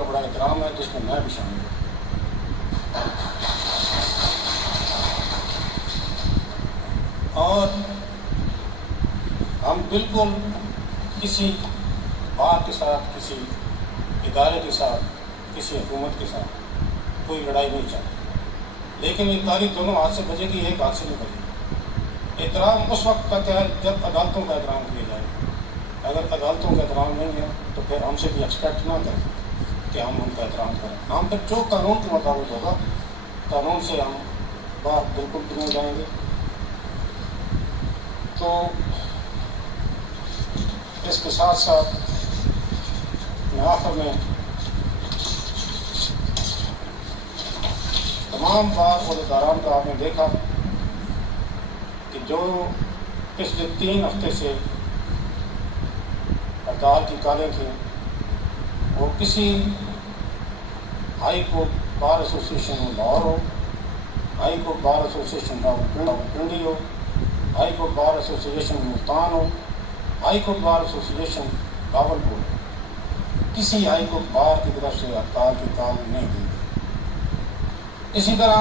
کا بڑا احترام ہے جس میں میں بھی شامل ہوں. اور ہم بالکل کسی بات کے ساتھ، کسی ادارے کے ساتھ، کسی حکومت کے ساتھ کوئی لڑائی نہیں چاہتے، لیکن یہ تاریخ دونوں ہاتھ سے بجے گی، ایک ہاتھ سے نہیں بجے گی. احترام اس وقت تک ہے جب عدالتوں کا احترام کیا جائے. اگر عدالتوں کا احترام نہیں ہے تو پھر ہم سے بھی ایکسپیکٹ نہ کریں کہ ہم ان کا احترام کریں. ہم پھر جو قانون کے مطابق ہوگا قانون سے ہم باہر بالکل بھی نہیں جائیں گے. تو اس کے ساتھ ساتھ میں آخر میں تمام بار عہدیداران کا آپ نے دیکھا کہ جو پچھلے 3 ہفتے سے ہڑتال کی کالیں تھیں، وہ کسی ہائی کورٹ بار ایسوسیشن میں لاہور ہو، high court bar association Rawalpindi ہو، high court bar association Multan ہو، high court bar association Rawalpur ہو، کسی ہائی کورٹ بار کی طرف سے ہڑتال کی کال نہیں دی. اسی طرح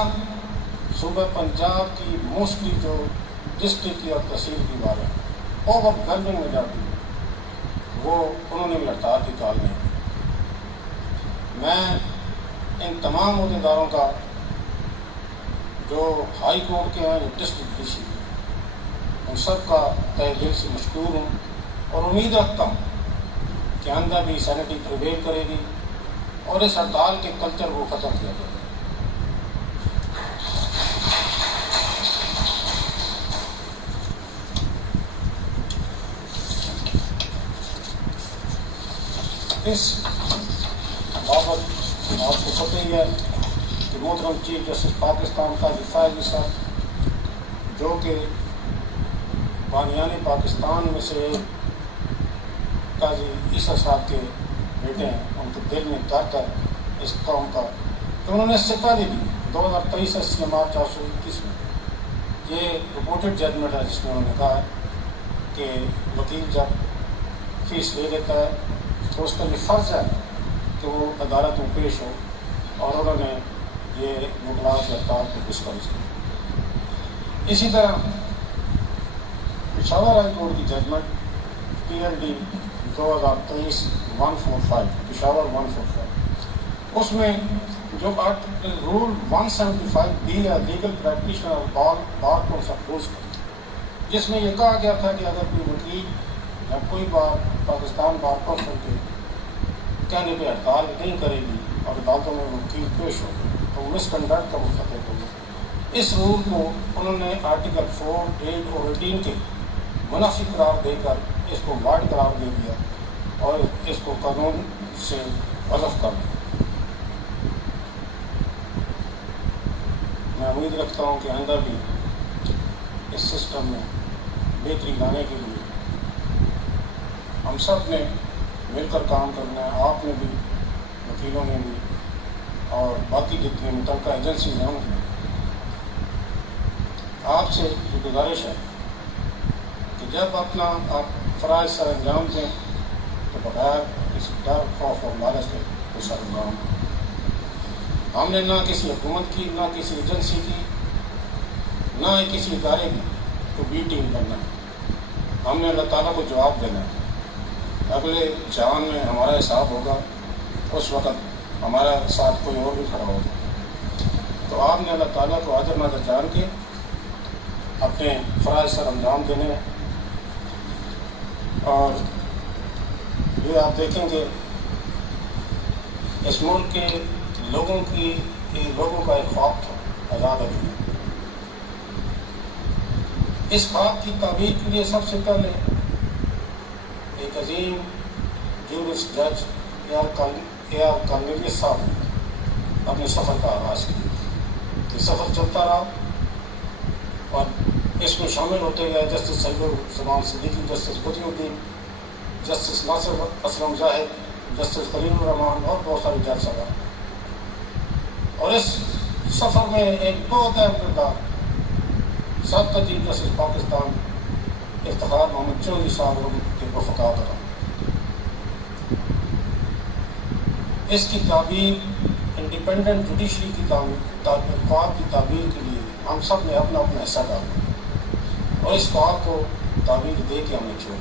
صوبہ پنجاب کی موسٹلی جو ڈسٹرکٹ کی اور تحصیل کی بات ہے، اوور ویلمنگ میجارٹی وہ انہوں نے بھی ہڑتال کی کال نہیں دی. میں ان تمام عہدیداروں کا جو ہائی کورٹ کے ہیں، جو ڈسٹرکٹ ڈی سی، ان سب کا تہ دل سے مشکور ہوں اور امید رکھتا ہوں کہ آئندہ بھی سینٹی پریویل کرے گی اور اس ہڑتال کے کلچر کو ختم کیا جائے گا. اس بابت آپ کو پتہ ہی ہے کہ محترم چیف جسٹس پاکستان قاضی فائز صاحب، جو کہ بانیان پاکستان میں سے قاضی عیسیٰ صاحب کے بیٹے ہیں، ان کے دل میں درد ہے اس قوم کا، کہ انہوں نے اس سے پہلے بھی 2023 سے مارچ 421 میں یہ رپورٹڈ ججمنٹ ہے جس میں انہوں نے کہا کہ وکیل جب فیس لے لیتا ہے تو اس کا یہ فرض ہے کہ وہ عدالت میں پیش ہو، اور انہوں نے یہ وکلاء کی ہڑتال کو ڈسکریج کیا. اسی طرح پشاور ہائی کورٹ کی ججمنٹ PLD 2023-145 پشاور 145، اس میں جو رول 175B ہے legal practitioner bar council rules کا، جس میں یہ کہا گیا تھا کہ اگر کوئی وکیل یا کوئی بار پاکستان بار کونسل کے کہنے پہ ہڑتال نہیں کرے گی اور عدالتوں میں وکیل پیش ہو تو مس کنڈکٹ کا مرتکب ہوگا. اس رول کو انہوں نے آرٹیکل 4, 8 اور 18 کے منافی قرار دے کر اس کو وائڈ قرار دے دیا اور اس کو قانون سے حذف کر دیا. میں امید رکھتا ہوں کہ آئندہ بھی اس سسٹم میں بہتری لانے کے لیے ہم سب نے مل کر کام کرنا ہے. آپ نے بھی، وکیلوں نے بھی، اور باقی جتنے متعلقہ ایجنسیز ہیں ان کی. آپ سے یہ گزارش ہے کہ جب اپنا آپ فرائض سر انجام دیں تو بغیر کسی ڈر، خوف اور لالچ کے وہ سر انجام دیں. ہم نے نہ کسی حکومت کی، نہ کسی ایجنسی کی، نہ ہی کسی ادارے کی کو بی ٹیم کرنا ہے. ہم نے اللہ تعالیٰ کو جواب دینا ہے. اگلے جہان میں ہمارا حساب ہوگا، اس وقت ہمارا ساتھ کوئی اور بھی کھڑا ہوگا. تو آپ نے اللہ تعالیٰ کو حاضر ناظر جان کے اپنے فرائض سر انجام دینے ہیں. اور یہ آپ دیکھیں گے اس ملک کے لوگوں کا ایک خواب تھا آزاد ابھی. اس خواب کی تعبیر کے لیے سب سے پہلے ایک عظیم جورسٹ جج AR کارنیلیس صاحب نے اپنے سفر کا آغاز کیا. یہ سفر چلتا رہا اور اس میں شامل ہوتے گئے جسٹس سید الزمان صدیقی، جسٹس بدی الدین، جسٹس ناصر اسلم زاہد، جسٹس خلیل الرحمان اور بہت سارے جج صاحب. اور اس سفر میں ایک بہت اہم کردار سابقہ چیف جسٹس پاکستان افتخار محمد چودھری صاحب کے رفقا رہا. اس کی تعبیر انڈیپینڈنٹ جوڈیشری کی خواب کی تعبیر کے لیے ہم سب نے اپنا اپنا حصہ ڈالا اور اس خواب کو تعبیر دے کے ہم نے چھوڑا۔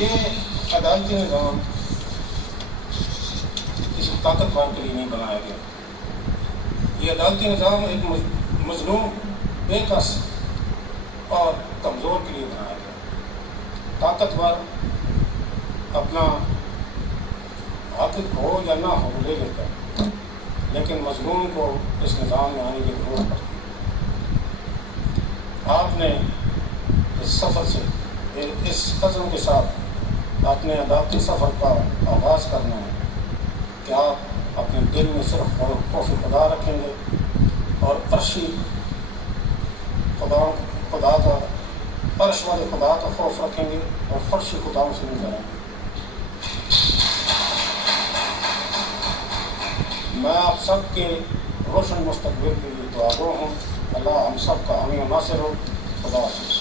یہ عدالتی نظام کسی طاقتور کے لیے نہیں بنایا گیا۔ یہ عدالتی نظام ایک مظلوم، بے کس اور کمزور کے لیے بنایا گیا۔ طاقتور اپنا حق ہو یا نہ ہو لے لیتا ہے، لیکن مظلوم کو اس نظام میں آنے کی ضرورت پڑتی ہے۔ آپ نے اس سفر سے، اس قدم کے ساتھ اپنے عدالتی سفر کا آغاز کرنا ہے کہ آپ اپنے دل میں صرف خوف خدا رکھیں گے اور عرش والے خدا کا خوف رکھیں گے اور فرشی خداؤں سے نہیں ڈریں گے۔ میں آپ سب کے روشن مستقبل کے لیے دعا گو ہوں۔ اللہ ہم سب کا حامی و ناصر ہو۔ خدا حافظ۔